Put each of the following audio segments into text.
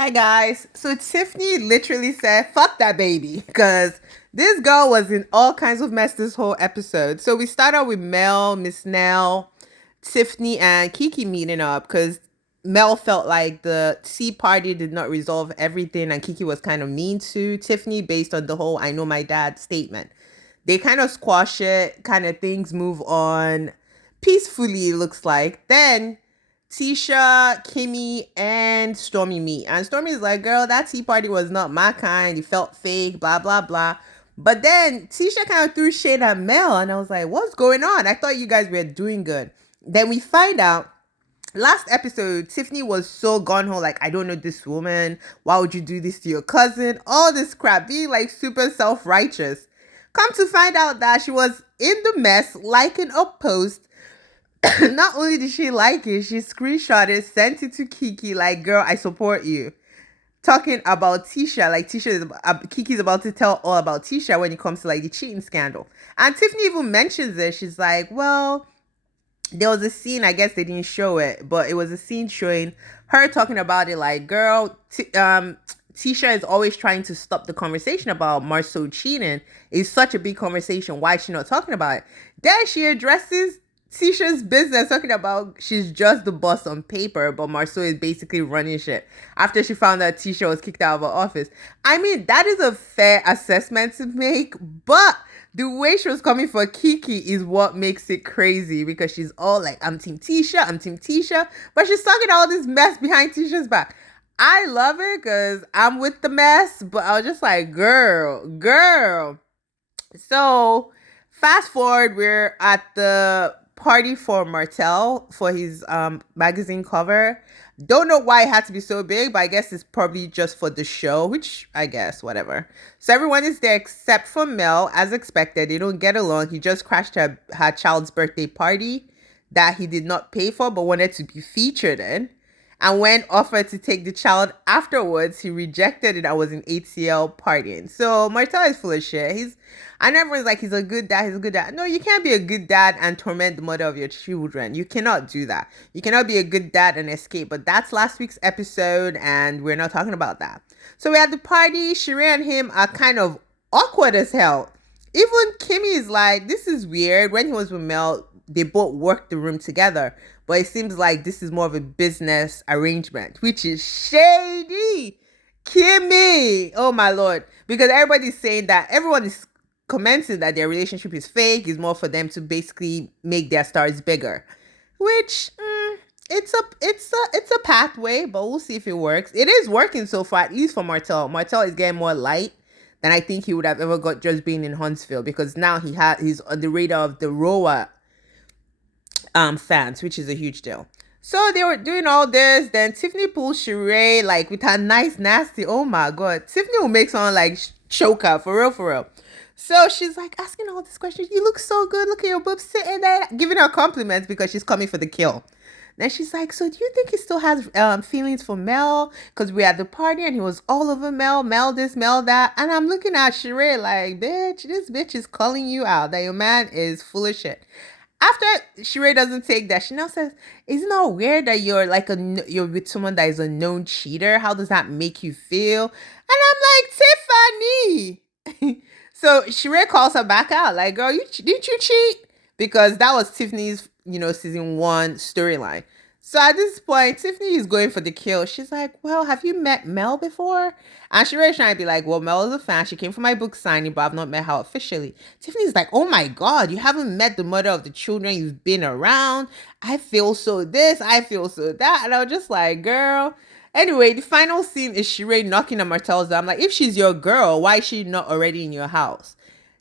Hi guys. So Tiffany literally said, "Fuck that baby," because this girl was in all kinds of mess this whole episode. So we start out with Mel, Miss Nell, Tiffany, and Kiki meeting up because Mel felt like the tea party did not resolve everything, and Kiki was kind of mean to Tiffany based on the whole "I know my dad" statement. They kind of squash it, kind of things move on peacefully. It looks like then Tisha, Kimmy, and Stormy meet. And Stormy's like, girl, that tea party was not my kind. It felt fake, blah, blah, blah. But then Tisha kind of threw shade at Mel. And I was like, what's going on? I thought you guys were doing good. Then we find out last episode, Tiffany was so gone home, like, I don't know this woman. Why would you do this to your cousin? All this crap, being like super self righteous. Come to find out that she was in the mess, liking a post. Not only did she like it, she screenshot it, sent it to Kiki, like, girl, I support you. Talking about Tisha, like Kiki's about to tell all about Tisha when it comes to like the cheating scandal. And Tiffany even mentions it. She's like, well, there was a scene, I guess they didn't show it, but it was a scene showing her talking about it like, girl, Tisha is always trying to stop the conversation about Marceau cheating. It's such a big conversation. Why is she not talking about it? Then she addresses Tisha's business, talking about she's just the boss on paper, but Marceau is basically running shit after she found out Tisha was kicked out of her office. I mean, that is a fair assessment to make, but the way she was coming for Kiki is what makes it crazy because she's all like, I'm Team Tisha, but she's talking all this mess behind Tisha's back. I love it because I'm with the mess, but I was just like, girl. So fast forward, we're at the party for Martel for his magazine cover. Don't know why it had to be so big, but I guess it's probably just for the show, which I guess, whatever. So everyone is there except for Mel, as expected. They don't get along. He just crashed her child's birthday party that he did not pay for but wanted to be featured in. And when offered to take the child afterwards, he rejected it and was in ATL partying. So Martel is full of shit. And everyone's like, he's a good dad. No, you can't be a good dad and torment the mother of your children. You cannot do that. You cannot be a good dad and escape. But that's last week's episode, and we're not talking about that. So we're at the party. Sheree and him are kind of awkward as hell. Even Kimmy is like, this is weird. When he was with Mel, they both worked the room together. But it seems like this is more of a business arrangement, which is shady. Kimmy. Oh my Lord. Because everybody's saying that everyone is commenting that their relationship is fake, is more for them to basically make their stars bigger. Which it's a pathway, but we'll see if it works. It is working so far, at least for Martel. Martel is getting more light than I think he would have ever got just being in Huntsville, because now he's on the radar of the Roa fans, which is a huge deal. So they were doing all this. Then Tiffany pulls Sheree like with her nice nasty. Oh my god, Tiffany will make someone like choke her for real, for real. So she's like asking all these questions. You look so good. Look at your boobs sitting there, giving her compliments because she's coming for the kill. Then she's like, so do you think he still has feelings for Mel? Because we're at the party and he was all over Mel, Mel this, Mel that. And I'm looking at Sheree like, bitch, this bitch is calling you out that your man is full of shit. After Sheree doesn't take that, she now says, isn't it all weird that you're with someone that is a known cheater? How does that make you feel? And I'm like, Tiffany. So Sheree calls her back out, like, girl, didn't you cheat? Because that was Tiffany's, season 1 storyline. So at this point, Tiffany is going for the kill. She's like, well, have you met Mel before? And Sheree's trying to be like, well, Mel is a fan. She came for my book signing, but I've not met her officially. Tiffany's like, oh my God, you haven't met the mother of the children you've been around. I feel so this, I feel so that. And I was just like, girl. Anyway, the final scene is Sheree knocking on Martel's door. I'm like, if she's your girl, why is she not already in your house?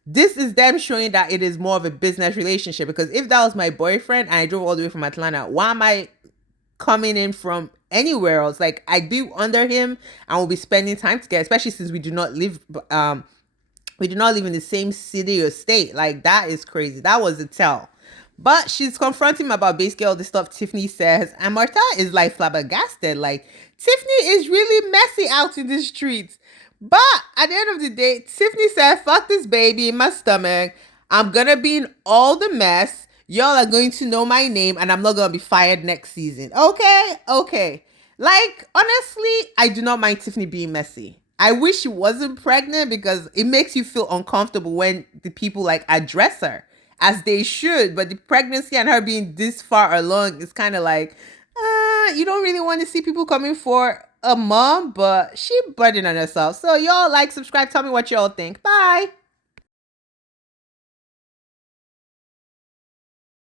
This is them showing that it is more of a business relationship, because if that was my boyfriend and I drove all the way from Atlanta, why am I coming in from anywhere else? Like, I'd be under him and we'll be spending time together, especially since we do not live in the same city or state. Like, that is crazy. That was a tell. But she's confronting him about basically all the stuff Tiffany says, and Martha is like flabbergasted. Like, Tiffany is really messy out in the streets. But at the end of the day, Tiffany said, fuck this baby in my stomach. I'm gonna be in all the mess. Y'all are going to know my name, and I'm not gonna be fired next season. Okay. Like, honestly, I do not mind Tiffany being messy. I wish she wasn't pregnant because it makes you feel uncomfortable when the people like address her as they should. But the pregnancy and her being this far along is kind of like, you don't really want to see people coming for a mom, but she burdened on herself. So y'all like, subscribe, tell me what y'all think. Bye.